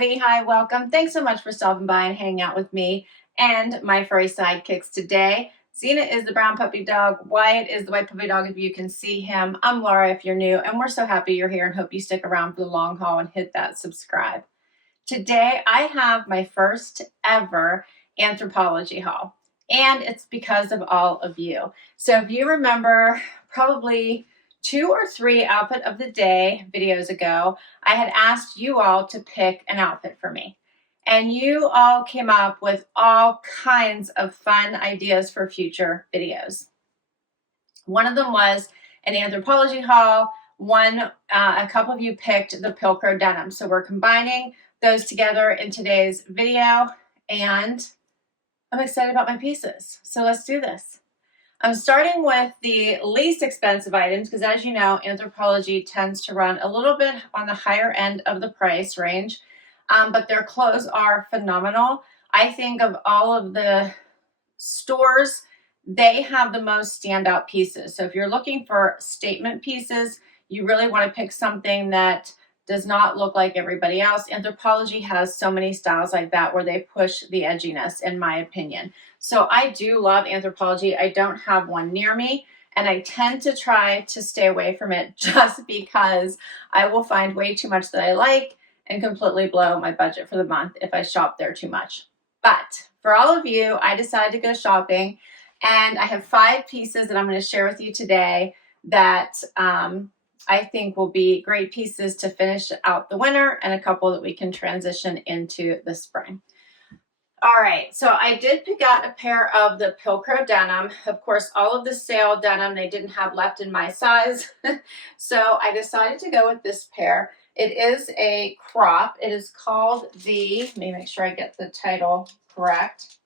everybody. Hi, welcome. Thanks so much for stopping by and hanging out with me and my furry sidekicks today. Xena is the brown puppy dog. Wyatt is the white puppy dog if you can see him. I'm Laura if you're new, and we're so happy you're here and hope you stick around for the long haul and hit that subscribe. Today, I have my first ever Anthropologie haul, and it's because of all of you. So if you remember, probably 2 or 3 outfit of the day videos ago, I had asked you all to pick an outfit for me. And you all came up with all kinds of fun ideas for future videos. One of them was an Anthropologie haul. A couple of you picked the Pilcro denim. So we're combining those together in today's video, and I'm excited about my pieces. So let's do this. I'm starting with the least expensive items because, as you know, Anthropologie tends to run a little bit on the higher end of the price range, but their clothes are phenomenal. I think of all of the stores, they have the most standout pieces. So if you're looking for statement pieces, you really want to pick something that does not look like everybody else. Anthropologie has so many styles like that where they push the edginess, in my opinion. So I do love Anthropologie. I don't have one near me, and I tend to try to stay away from it just because I will find way too much that I like and completely blow my budget for the month if I shop there too much. But for all of you, I decided to go shopping, and I have 5 pieces that I'm going to share with you today that I think will be great pieces to finish out the winter, and a couple that we can transition into the spring. All right, so I did pick out a pair of the Pilcro denim. Of course, all of the sale denim they didn't have left in my size, so I decided to go with this pair. It is a crop. It is called the, let me make sure I get the title correct,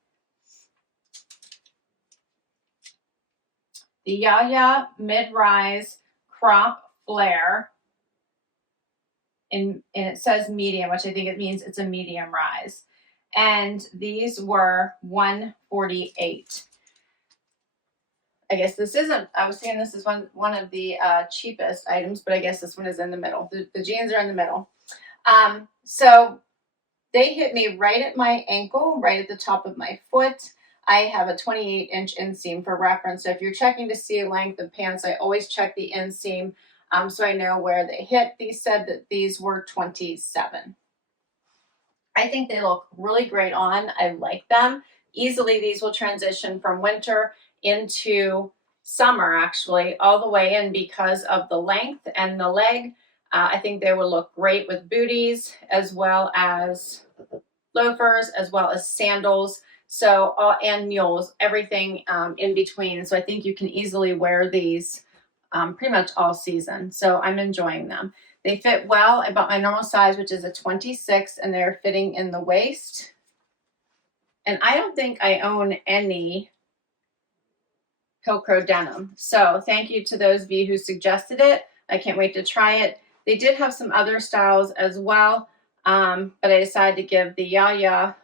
the Yaya Mid-Rise Crop Flare, and it says medium, which I think it means it's a medium rise. And these were $148. I guess this isn't, I was saying this is one of the cheapest items, but I guess this one is in the middle. The jeans are in the middle. So they hit me right at my ankle, right at the top of my foot. I have a 28-inch inseam for reference. So if you're checking to see length of pants, I always check the inseam so I know where they hit. These said that these were 27. I think they look really great on. I like them. Easily these will transition from winter into summer, actually, all the way in because of the length and the leg. I think they will look great with booties as well as loafers, as well as sandals. So, and mules, everything in between. So I think you can easily wear these pretty much all season. So I'm enjoying them. They fit well. I bought my normal size, which is a 26, and they're fitting in the waist. And I don't think I own any Pilcro denim. So thank you to those of you who suggested it. I can't wait to try it. They did have some other styles as well, but I decided to give the Yaya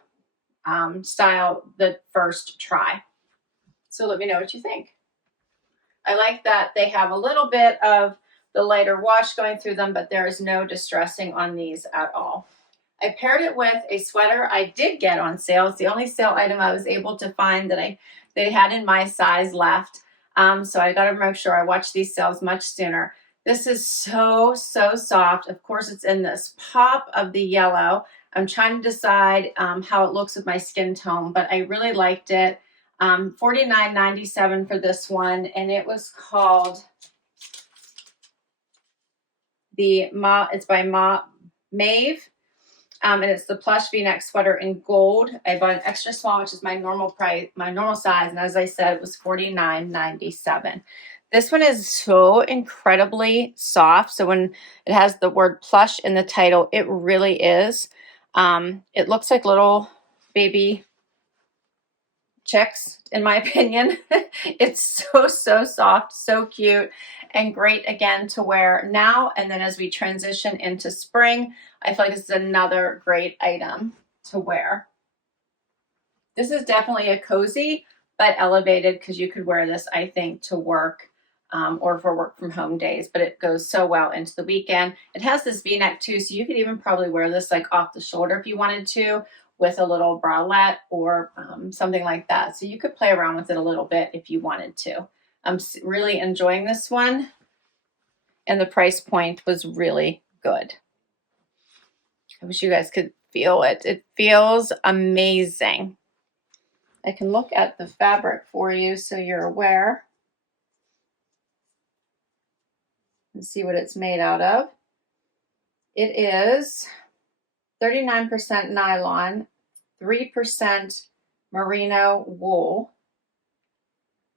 style the first try. So let me know what you think. I like that they have a little bit of the lighter wash going through them, but there is no distressing on these at all. I paired it with a sweater I did get on sale. It's the only sale item I was able to find that they had in my size left. So I got to make sure I watch these sales much sooner. This is so soft. Of course, it's in this pop of the yellow. I'm trying to decide how it looks with my skin tone, but I really liked it. $49.97 for this one, and it was called it's by Maeve, and it's the plush V-neck sweater in gold. I bought an extra small, which is my normal price, my normal size, and as I said, it was $49.97. This one is so incredibly soft. So when it has the word plush in the title, it really is. It looks like little baby chicks, in my opinion. It's so soft, so cute, and great again to wear now. And then as we transition into spring, I feel like this is another great item to wear. This is definitely a cozy but elevated, because you could wear this, I think, to work or for work from home days, but it goes so well into the weekend. It has this V-neck too, so you could even probably wear this like off the shoulder if you wanted to, with a little bralette or something like that. So you could play around with it a little bit if you wanted to. I'm really enjoying this one, and the price point was really good. I wish you guys could feel it. It feels amazing. I can look at the fabric for you so you're aware and see what it's made out of. It is 39% nylon, 3% merino wool,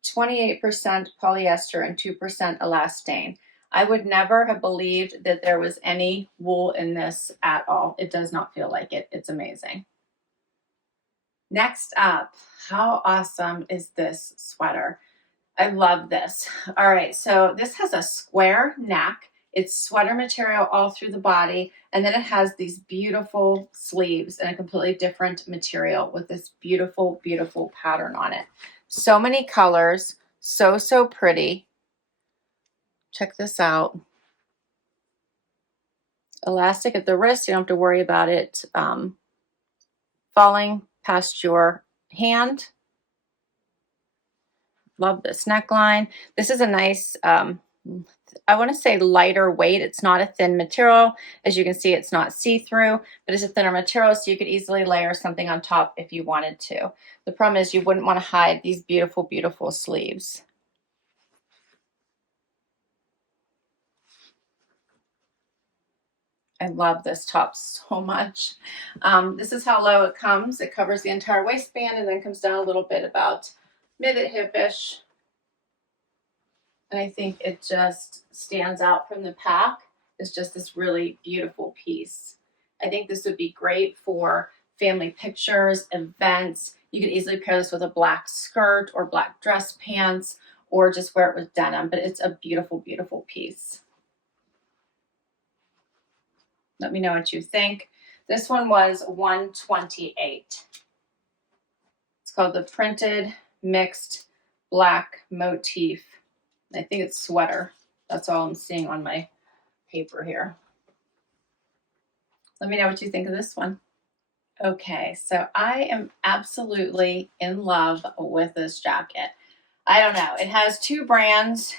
28% polyester, and 2% elastane. I would never have believed that there was any wool in this at all. It does not feel like it. It's amazing. Next up, how awesome is this sweater? I love this. All right, so this has a square neck. It's sweater material all through the body, and then it has these beautiful sleeves and a completely different material with this beautiful, beautiful pattern on it. So many colors, so pretty. Check this out. Elastic at the wrist, you don't have to worry about it falling past your hand. Love this neckline. This is a nice, I want to say lighter weight. It's not a thin material. As you can see, it's not see-through, but it's a thinner material, so you could easily layer something on top if you wanted to. The problem is you wouldn't want to hide these beautiful, beautiful sleeves. I love this top so much. This is how low it comes. It covers the entire waistband and then comes down a little bit about mid-hip-ish. And I think it just stands out from the pack. It's just this really beautiful piece. I think this would be great for family pictures, events. You could easily pair this with a black skirt or black dress pants, or just wear it with denim, but it's a beautiful, beautiful piece. Let me know what you think. This one was $128. It's called the Printed Mixed Black Motif. I think it's sweater. That's all I'm seeing on my paper here. Let me know what you think of this one. Okay, so I am absolutely in love with this jacket. I don't know. It has two brands.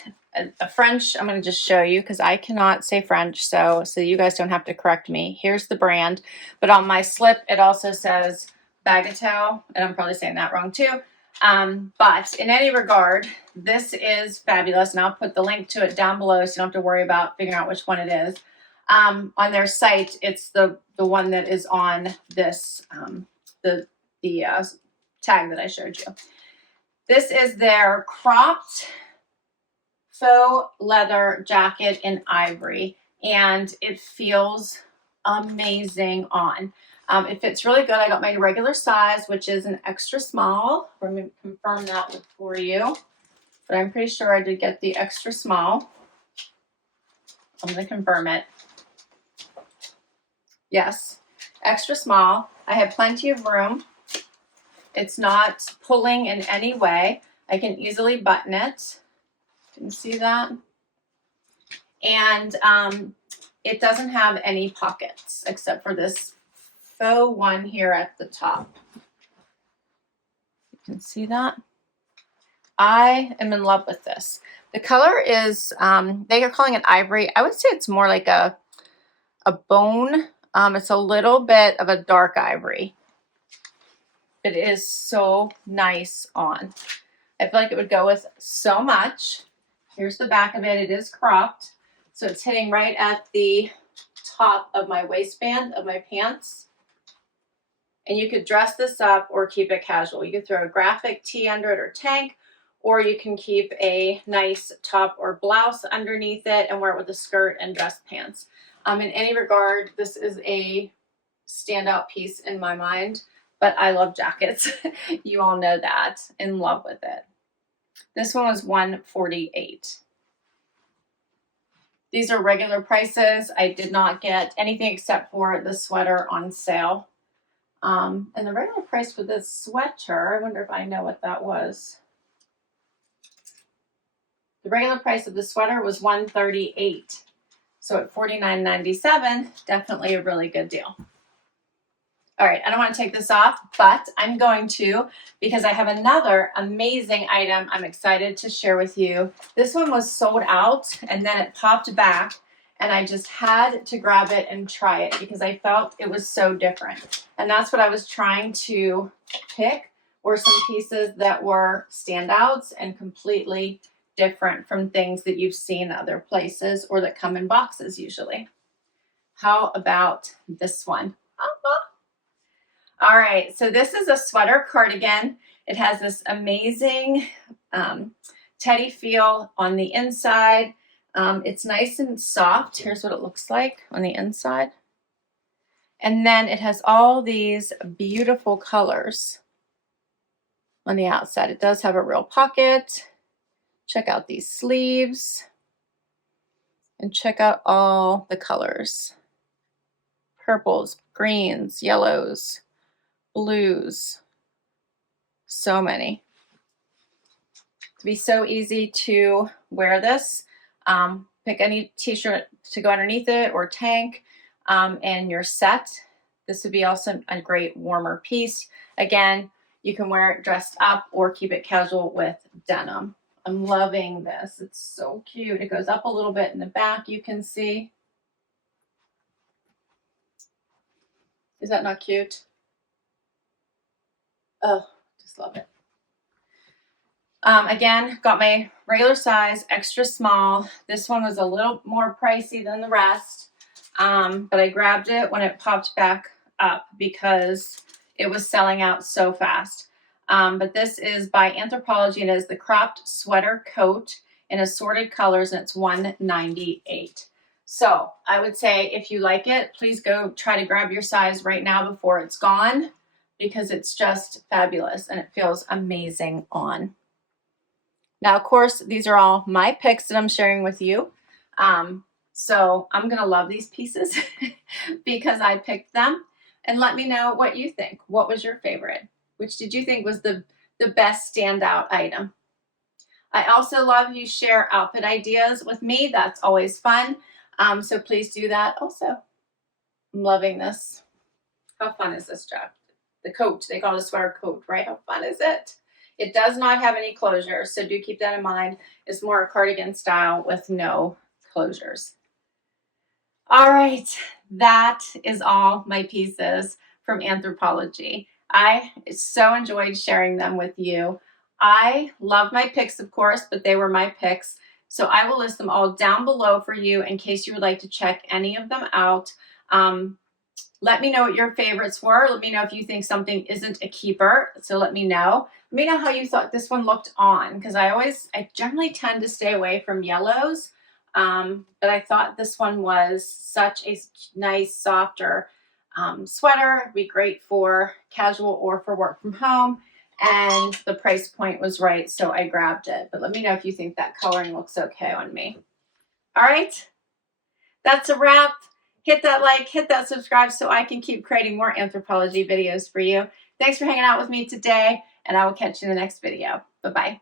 A French, I'm going to just show you because I cannot say French, so you guys don't have to correct me. Here's the brand. But on my slip, it also says Bagatelle, and I'm probably saying that wrong too. But in any regard, this is fabulous, and I'll put the link to it down below so you don't have to worry about figuring out which one it is. On their site, it's the one that is on this, the tag that I showed you. This is their cropped faux leather jacket in ivory, and it feels amazing on. It fits really good. I got my regular size, which is an extra small. Let me confirm that for you, but I'm pretty sure I did get the extra small. I'm going to confirm it. Yes, extra small. I have plenty of room. It's not pulling in any way. I can easily button it. Can you see that? And it doesn't have any pockets except for this faux one here at the top. You can see that. I am in love with this. The color is, they are calling it ivory. I would say it's more like a bone. It's a little bit of a dark ivory. It is so nice on. I feel like it would go with so much. Here's the back of it. It is cropped, so it's hitting right at the top of my waistband of my pants. And you could dress this up or keep it casual. You could throw a graphic tee under it or tank, or you can keep a nice top or blouse underneath it and wear it with a skirt and dress pants. In any regard, this is a standout piece in my mind, but I love jackets. You all know that. In love with it. This one was $148. These are regular prices. I did not get anything except for the sweater on sale. And the regular price for this sweater, I wonder if I know what that was. The regular price of the sweater was $138. So at $49.97, definitely a really good deal. All right, I don't want to take this off, but I'm going to, because I have another amazing item I'm excited to share with you. This one was sold out and then it popped back and I just had to grab it and try it because I felt it was so different. And that's what I was trying to pick, were some pieces that were standouts and completely different from things that you've seen other places or that come in boxes usually. How about this one? All right, so this is a sweater cardigan. It has this amazing teddy feel on the inside. It's nice and soft. Here's what it looks like on the inside. And then it has all these beautiful colors on the outside. It does have a real pocket. Check out these sleeves. And check out all the colors. Purples, greens, yellows, blues, so many. It'd be so easy to wear this. Pick any t-shirt to go underneath it or tank, and you're set. This would be also a great warmer piece. Again, you can wear it dressed up or keep it casual with denim. I'm loving this. It's so cute. It goes up a little bit in the back, you can see. Is that not cute? Oh, just love it. Again, got my regular size, extra small. This one was a little more pricey than the rest, but I grabbed it when it popped back up because it was selling out so fast. But this is by Anthropologie and it is the Cropped Sweater Coat in assorted colors, and it's $198. So I would say if you like it, please go try to grab your size right now before it's gone, because it's just fabulous and it feels amazing on. Now, of course, these are all my picks that I'm sharing with you. So I'm going to love these pieces because I picked them. And let me know what you think. What was your favorite? Which did you think was the best standout item? I also love if you share outfit ideas with me. That's always fun. So please do that also. I'm loving this. How fun is this job? The coat, they call it a sweater coat, right? How fun is it? It does not have any closures, so do keep that in mind. It's more a cardigan style with no closures. All right, that is all my pieces from Anthropologie. I so enjoyed sharing them with you. I love my picks, of course, but they were my picks. So I will list them all down below for you in case you would like to check any of them out. Let me know what your favorites were. Let me know if you think something isn't a keeper. So let me know. Let me know how you thought this one looked on, because I generally tend to stay away from yellows. But I thought this one was such a nice, softer sweater. It'd be great for casual or for work from home. And the price point was right, so I grabbed it. But let me know if you think that coloring looks okay on me. All right, that's a wrap. Hit that like, hit that subscribe so I can keep creating more Anthropologie videos for you. Thanks for hanging out with me today, and I will catch you in the next video. Bye-bye.